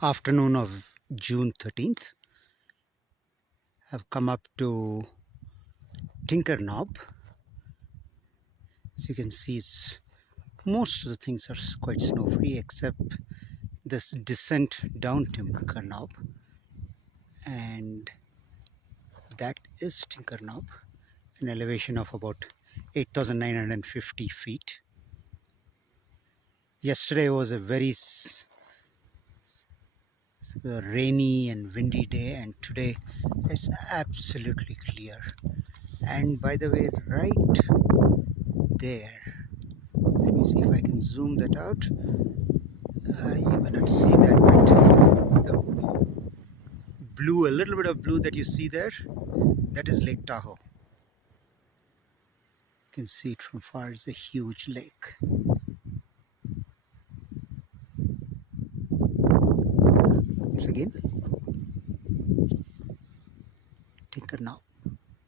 Afternoon of June 13th. I've come up to Tinker Knob. As you can see, most of the things are quite snow free except this descent down Tinker Knob, and that is Tinker Knob, an elevation of about 8,950 feet. Yesterday was a very rainy and windy day, and today it's absolutely clear. And by the way, right there, let me see if I can zoom that out. You may not see that, but the blue, a little bit of blue that you see there, that is Lake Tahoe. You can see it from far. It's a huge lake. Once again, Tinker Knob.